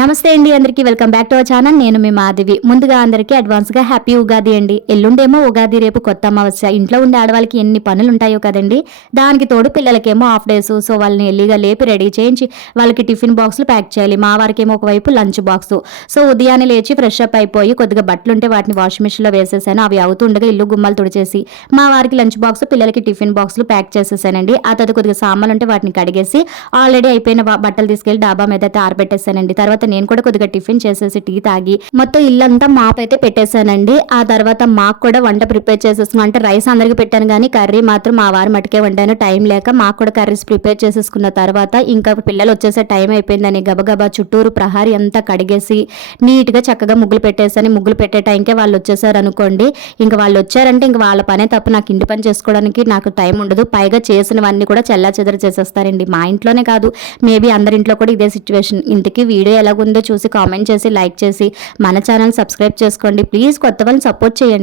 నమస్తే అండి, అందరికీ welcome back to our channel. నేను మీ మాధవి. ముందుగా అందరికీ అడ్వాన్స్గా హ్యాపీ ఉగాది అండి. ఎల్లుండేమో ఉగాది, రేపు కొత్త అమావాస్య. ఇంట్లో ఉండే ఆడవాళ్ళకి ఎన్ని పనులు ఉంటాయో కదండి. దానికి తోడు పిల్లలకేమో హాఫ్ డేస్. సో వాళ్ళని ఎల్లిగా లేపి రెడీ చేయించి వాళ్ళకి టిఫిన్ బాక్స్లు ప్యాక్ చేయాలి. మా వారికేమో ఒకవైపు లంచ్ బాక్స్. సో ఉదయాన్నే లేచి ఫ్రెష్ అప్ అయిపోయి కొద్దిగా బట్టలు ఉంటే వాటిని వాషింగ్ మిషన్లో వేసేసాను. అవి అవుతుండగా ఇల్లు గుమ్మాలు తుడిచేసి మా వారికి లంచ్ బాక్స్, పిల్లలకి టిఫిన్ బాక్స్లు ప్యాక్ చేసేసానండి. ఆ తర్వాత కొద్దిగా సామాన్లు ఉంటే వాటిని కడిగేసి ఆల్రెడీ అయిపోయిన బట్టలు తీసుకెళ్లి డాబా మీద అయితే ఆరబెట్టేసానండి. తర్వాత నేను కూడా కొద్దిగా టిఫిన్ చేసేసి టీ తాగి మొత్తం ఇల్లంతా మాప్ అయితే పెట్టేశానండి. ఆ తర్వాత మాకు కూడా వంట ప్రిపేర్ చేసేసుకున్నాను. అంటే రైస్ అందరికి పెట్టాను కానీ కర్రీ మాత్రం మా వారి మటుకే వండాను. టైం లేక మాకు కూడా కర్రీస్ ప్రిపేర్ చేసేసుకున్న తర్వాత ఇంకా పిల్లలు వచ్చేసే టైం అయిపోయిందని గబగబా చుట్టూరు ప్రహారీ అంతా కడిగేసి నీట్గా చక్కగా ముగ్గులు పెట్టేసాను. ముగ్గులు పెట్టే టైంకే వాళ్ళు వచ్చేసారు అనుకోండి. ఇంకా వాళ్ళు వచ్చారంటే ఇంకా వాళ్ళ పనే తప్ప నాకు ఇంటి పని చేసుకోవడానికి నాకు టైం ఉండదు. పైగా చేసినవన్నీ కూడా చెల్లా చెదర చేసేస్తారండి. మా ఇంట్లోనే కాదు, మేబీ అందరింట్లో కూడా ఇదే సిచ్యువేషన్. ఇంతకీ వీడియో ఎలాగుందో చూసి కామెంట్ చేసి లైక్ చేసి మన ఛానల్ సబ్స్క్రైబ్ చేసుకోండి ప్లీజ్. కొత్త వాళ్ళని సపోర్ట్ చేయండి.